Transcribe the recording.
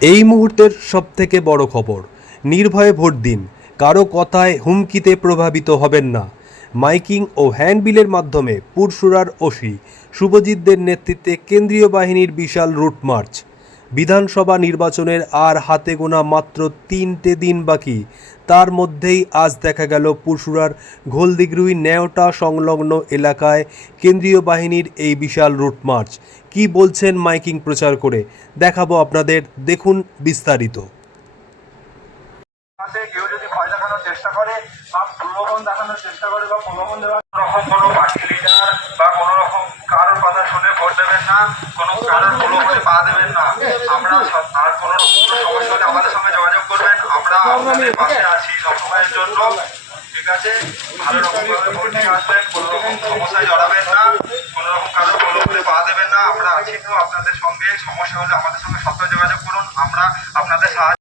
এই মুহূর্তের সবথেকে বড় খবর, নির্ভয়ে ভোট দিন, কারো কথায় হুমকিতে প্রভাবিত হবেন না। মাইকিং ও হ্যান্ডবিলের মাধ্যমে পুরসুরার ওসি শুভজিৎদের নেতৃত্বে কেন্দ্রীয় বাহিনীর বিশাল রুট মার্চ। বিধানসভা নির্বাচনের আর হাতে গোনা মাত্র 3টে দিন বাকি, তার মধ্যেই আজ দেখা গেল পুরসুরার ঘোলদিঘরুই নেওটা সংলগ্ন এলাকায় কেন্দ্রীয় বাহিনীর এই বিশাল রুট মার্চ। কি বলছেন মাইকিং প্রচার করে দেখাবো আপনাদের, দেখুন বিস্তারিত। কেউ যদি ভয় দেখানোর চেষ্টা করে বা প্রলোভন দেখানোর চেষ্টা করে বা প্রলোভন দেওয়ার রকম কোনো পার্টি লিডার বা কোনো রকম কারোর কথা শুনে ভোট দেবেন না, কোনো কারোর প্রলোভনে পা দেবেন না। আমরা আর কোনো রকম কোনো সমস্যা হলে আমাদের সঙ্গে যোগাযোগ করবেন, আমরা আপনাদের পাশে আছি সবসময়ের জন্য। ঠিক আছে, ভালো রকমভাবে ভোট নিয়ে আসবেন, কোনো রকম সমস্যায় জড়াবেন না, কোনো রকম কারোর প্রলোভনে পা দেবেন না। আমরা আছি তো আপনাদের সঙ্গে, সমস্যা হলে আমাদের সঙ্গে সত্য যোগাযোগ করুন, আমরা আপনাদের সাহায্য